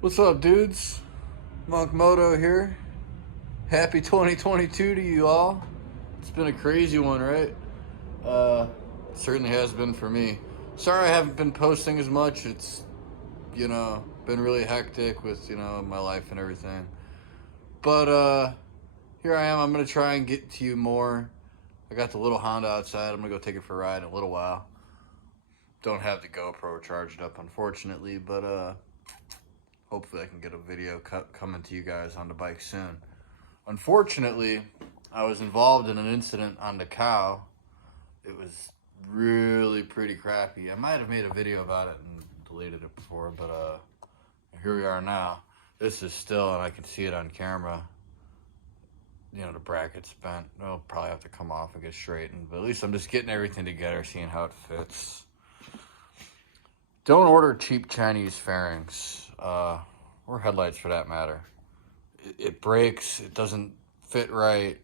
What's up, dudes? Monk Moto here. Happy 2022 to you all. It's been a crazy one, right? It certainly has been for me. Sorry I haven't been posting as much. It's, been really hectic with, my life and everything. But, here I am. I'm going to try and get to you more. I got the little Honda outside. I'm going to go take it for a ride in a little while. Don't have the GoPro charged up, unfortunately, but, hopefully I can get a video coming to you guys on the bike soon. Unfortunately, I was involved in an incident on the cow. It was really pretty crappy. I might have made a video about it and deleted it before, but here we are now. This is still, and I can see it on camera. The bracket's bent. It'll probably have to come off and get straightened, but at least I'm just getting everything together, seeing how it fits. Don't order cheap Chinese fairings, or headlights for that matter. It breaks, it doesn't fit right,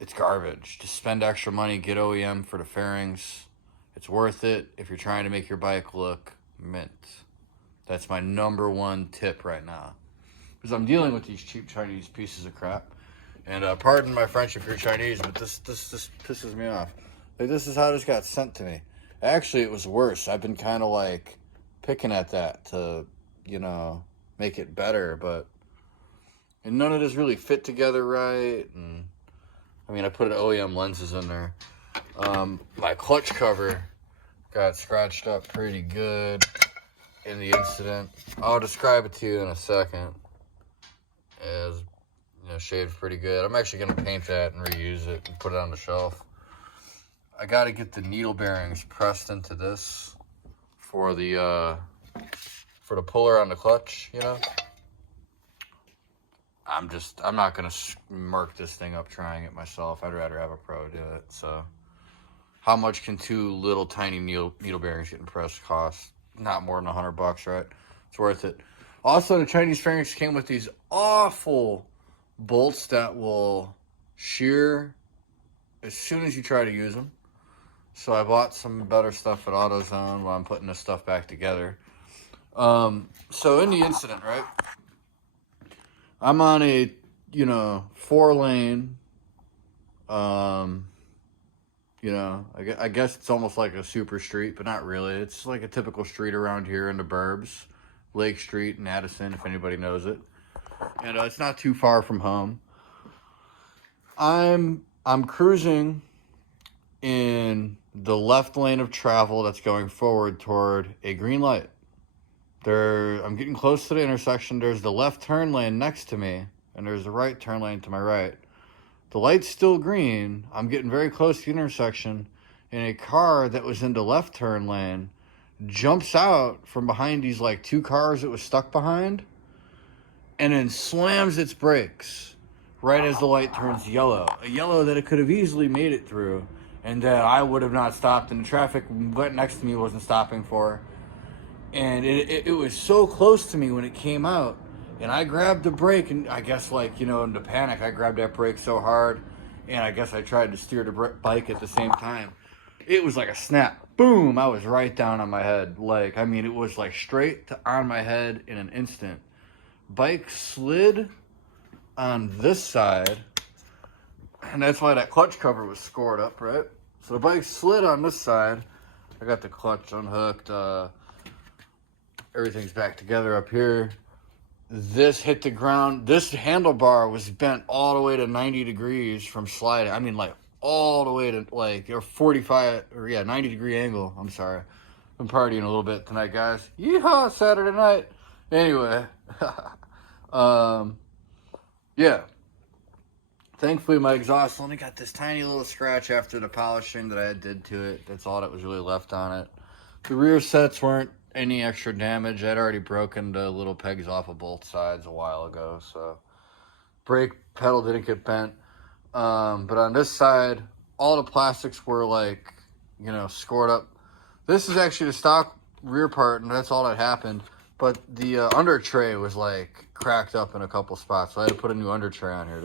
it's garbage. Just spend extra money, get OEM for the fairings. It's worth it if you're trying to make your bike look mint. That's my number one tip right now. Because I'm dealing with these cheap Chinese pieces of crap. And pardon my French if you're Chinese, but this pisses me off. Like, this is how this got sent to me. Actually, it was worse. I've been kind of like picking at that to, make it better, and none of this really fit together right. And I put OEM lenses in there. My clutch cover got scratched up pretty good in the incident. I'll describe it to you in a second. As shaved pretty good. I'm actually gonna paint that and reuse it and put it on the shelf. I got to get the needle bearings pressed into this for the puller on the clutch, I'm not going to murk this thing up trying it myself. I'd rather have a pro do it. So how much can two little tiny needle bearings getting pressed cost? Not more than $100, right? It's worth it. Also, the Chinese fairings came with these awful bolts that will shear as soon as you try to use them. So I bought some better stuff at AutoZone while I'm putting this stuff back together. So in the incident, right, I'm on a, 4-lane, I guess it's almost like a super street, but not really. It's like a typical street around here in the burbs. Lake Street in Addison, if anybody knows it. And it's not too far from home. I'm cruising in the left lane of travel that's going forward toward a green light. I'm getting close to the intersection. There's the left turn lane next to me, and there's the right turn lane to my right. The light's still green. I'm getting very close to the intersection, and a car that was in the left turn lane jumps out from behind these like two cars it was stuck behind, and then slams its brakes right as the light turns yellow. A yellow that it could have easily made it through, and that I would have not stopped, and the traffic right next to me wasn't stopping for. And it was so close to me when it came out, and I grabbed the brake, and I guess in the panic, I grabbed that brake so hard, and I guess I tried to steer the bike at the same time. It was like a snap. Boom! I was right down on my head. It was like straight on my head in an instant. Bike slid on this side, and that's why that clutch cover was scored up, right? So the bike slid on this side. I got the clutch unhooked. Everything's back together up here. This hit the ground. This handlebar was bent all the way to 90 degrees from sliding. All the way to 90 degree angle. I'm sorry. I'm partying a little bit tonight, guys. Yeehaw, Saturday night. Anyway. Yeah. Thankfully, my exhaust only got this tiny little scratch after the polishing that I did to it. That's all that was really left on it. The rear sets weren't any extra damage. I'd already broken the little pegs off of both sides a while ago, so brake pedal didn't get bent. But on this side, all the plastics were scored up. This is actually the stock rear part, and that's all that happened. But the under tray was cracked up in a couple spots, so I had to put a new under tray on here.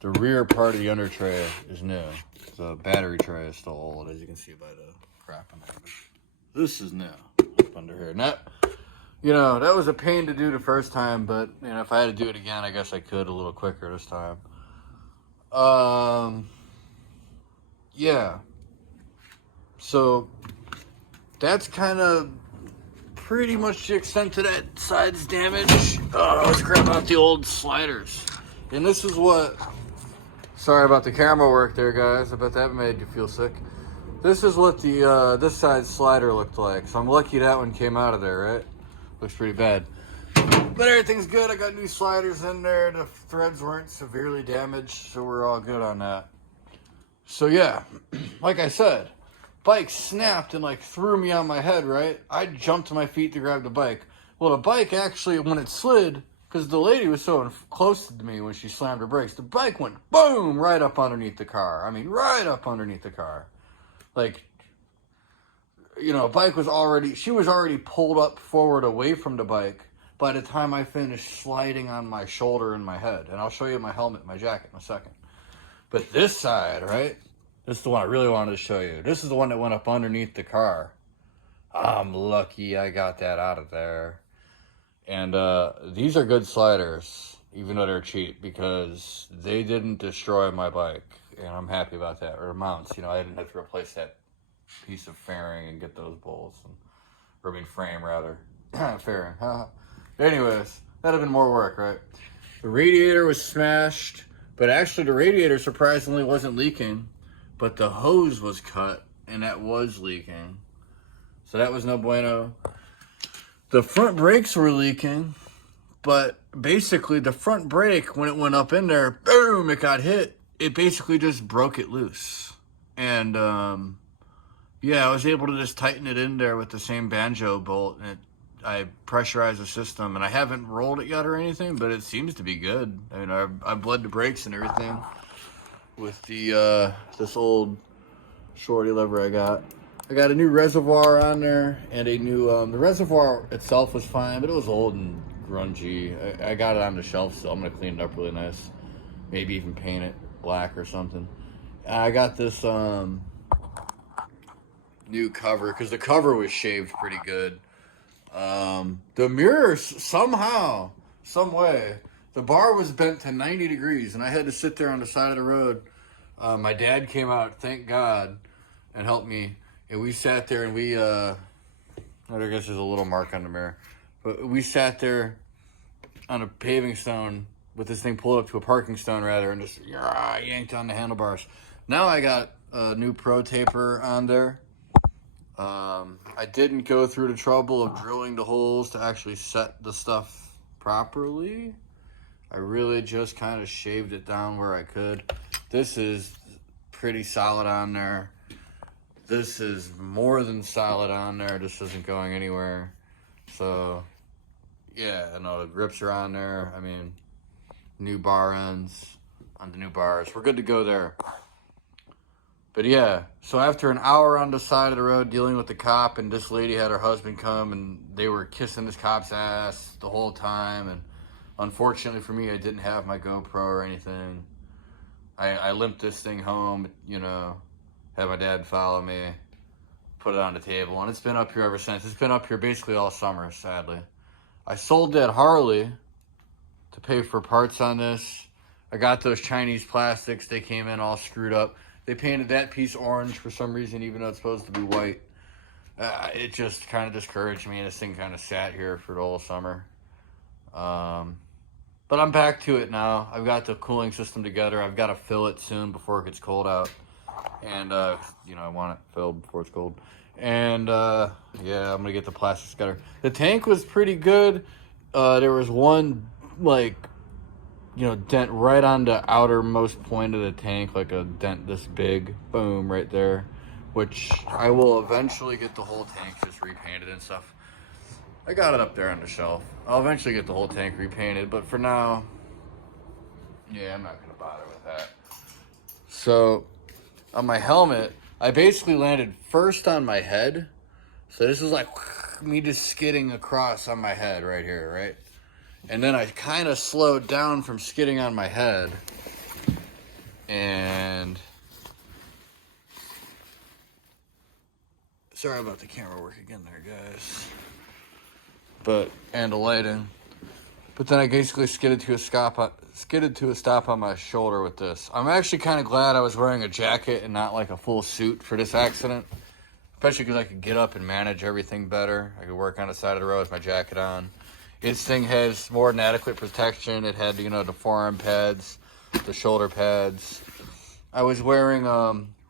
The rear part of the under tray is new. The battery tray is still old, as you can see by the crap in there. This is new up under here. You know, that was a pain to do the first time, but you know, if I had to do it again, I guess I could a little quicker this time. Yeah. So that's kind of pretty much the extent to that side's damage. Let's grab out the old sliders. And this is what, sorry about the camera work there, guys. I bet that made you feel sick. This is what the this side's slider looked like. So I'm lucky that one came out of there, right? Looks pretty bad. But everything's good. I got new sliders in there. The threads weren't severely damaged, so we're all good on that. So yeah, like I said, bike snapped and like threw me on my head, right? I jumped to my feet to grab the bike. Well, the bike actually, when it slid, because the lady was so close to me when she slammed her brakes, the bike went boom right up underneath the car. I mean, right up underneath the car. Like, you know, she was already pulled up forward away from the bike by the time I finished sliding on my shoulder and my head. And I'll show you my helmet, my jacket in a second. But this side, right? This is the one I really wanted to show you. This is the one that went up underneath the car. I'm lucky I got that out of there. And these are good sliders, even though they're cheap, because they didn't destroy my bike. And I'm happy about that. Or mounts, you know, I didn't have to replace that piece of fairing and get those bolts. Or I mean, frame, rather. Fairing. Anyways, that'd have been more work, right? The radiator was smashed. But actually, the radiator surprisingly wasn't leaking, but the hose was cut, and that was leaking. So that was no bueno. The front brakes were leaking, but basically the front brake, when it went up in there, boom, it got hit. It basically just broke it loose. And, yeah, I was able to just tighten it in there with the same banjo bolt, and I pressurized the system, and I haven't rolled it yet or anything, but it seems to be good. I mean, I bled the brakes and everything with the this old shorty lever I got. I got a new reservoir on there, and a new the reservoir itself was fine, but it was old and grungy. I got it on the shelf, so I'm gonna clean it up really nice. Maybe even paint it black or something. I got this new cover because the cover was shaved pretty good. The mirrors, somehow, some way, the bar was bent to 90 degrees, and I had to sit there on the side of the road. My dad came out, thank God, and helped me, and we sat there, and I guess there's a little mark on the mirror, but we sat there on a paving stone with this thing pulled up to a parking stone, rather, and just yanked on the handlebars. Now I got a new Pro Taper on there. I didn't go through the trouble of drilling the holes to actually set the stuff properly. I really just kind of shaved it down where I could. This is pretty solid on there. This is more than solid on there. This isn't going anywhere. So, yeah, I know the grips are on there. I mean, new bar ends on the new bars. We're good to go there. But yeah, so after an hour on the side of the road dealing with the cop, and this lady had her husband come, and they were kissing this cop's ass the whole time, and unfortunately for me, I didn't have my GoPro or anything. I limped this thing home, you know, had my dad follow me, put it on the table, and it's been up here ever since. It's been up here basically all summer, sadly. I sold that Harley to pay for parts on this. I got those Chinese plastics. They came in all screwed up. They painted that piece orange for some reason, even though it's supposed to be white. It just kind of discouraged me, and this thing kind of sat here for the whole summer. But I'm back to it now. I've got the cooling system together. I've got to fill it soon before it gets cold out. And, you know, I want it filled before it's cold. And, yeah, I'm going to get the plastic scatter. The tank was pretty good. There was one, like, you know, dent right on the outermost point of the tank, like a dent this big, boom, right there, which I will eventually get the whole tank just repainted and stuff. I got it up there on the shelf. I'll eventually get the whole tank repainted, but for now, yeah, I'm not gonna bother with that. So, on my helmet, I basically landed first on my head. So this is like me just skidding across on my head right here, right? And then I kind of slowed down from skidding on my head. And sorry about the camera work again there, guys. and the lighting. But then I basically skidded to a stop on my shoulder with this. I'm actually kind of glad I was wearing a jacket and not like a full suit for this accident. Especially because I could get up and manage everything better. I could work on the side of the road with my jacket on. This thing has more than adequate protection. It had, the forearm pads, the shoulder pads. I was wearing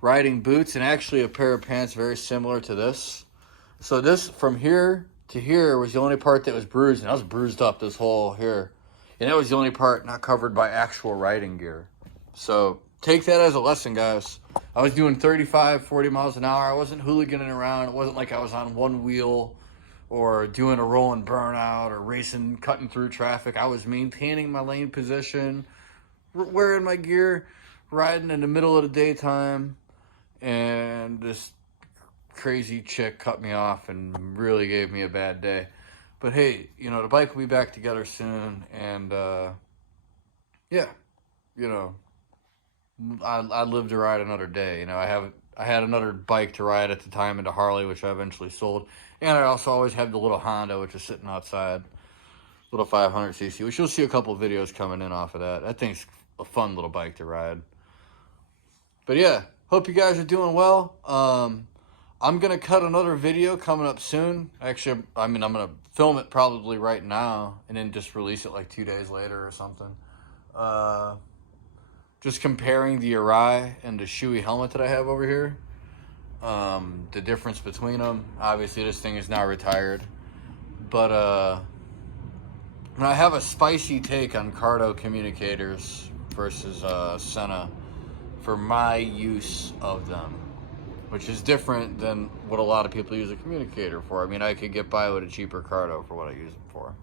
riding boots and actually a pair of pants very similar to this. So this, from here to here, was the only part that was bruised. And I was bruised up this whole here. And that was the only part not covered by actual riding gear. So take that as a lesson, guys. I was doing 35, 40 miles an hour. I wasn't hooliganing around. It wasn't like I was on one wheel or doing a rolling burnout or racing, cutting through traffic. I was maintaining my lane position, wearing my gear, riding in the middle of the daytime, and this crazy chick cut me off and really gave me a bad day. But hey, the bike will be back together soon, and yeah, I'd live to ride another day. I had another bike to ride at the time, into Harley, which I eventually sold. And I also always have the little Honda, which is sitting outside, little 500cc, which you'll see a couple of videos coming in off of that. That thing's a fun little bike to ride. But yeah, hope you guys are doing well. I'm going to cut another video coming up soon. Actually, I'm going to film it probably right now and then just release it like 2 days later or something. Just comparing the Arai and the Shoei helmet that I have over here. The difference between them. Obviously, this thing is now retired. But I have a spicy take on Cardo communicators versus Senna for my use of them, which is different than what a lot of people use a communicator for. I mean, I could get by with a cheaper Cardo for what I use them for.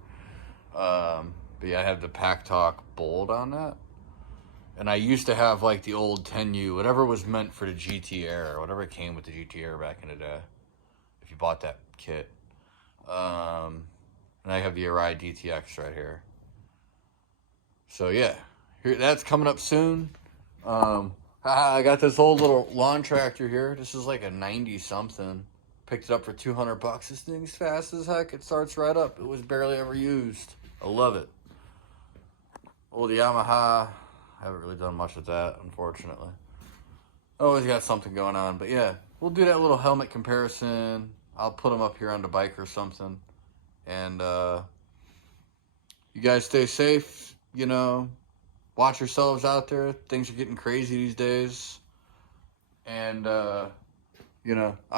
But yeah, I have the Pack Talk Bold on that. And I used to have like the old 10U, whatever was meant for the GT Air, whatever came with the GT Air back in the day, if you bought that kit. And I have the Arai DTX right here. So yeah, that's coming up soon. I got this old little lawn tractor here. This is like a 90 something. Picked it up for $200. This thing's fast as heck. It starts right up. It was barely ever used. I love it. Old Yamaha. I haven't really done much with that, unfortunately. Always got something going on. But yeah, we'll do that little helmet comparison. I'll put them up here on the bike or something. And you guys stay safe. Watch yourselves out there. Things are getting crazy these days. And, I'll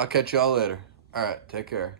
catch y'all later. All right, take care.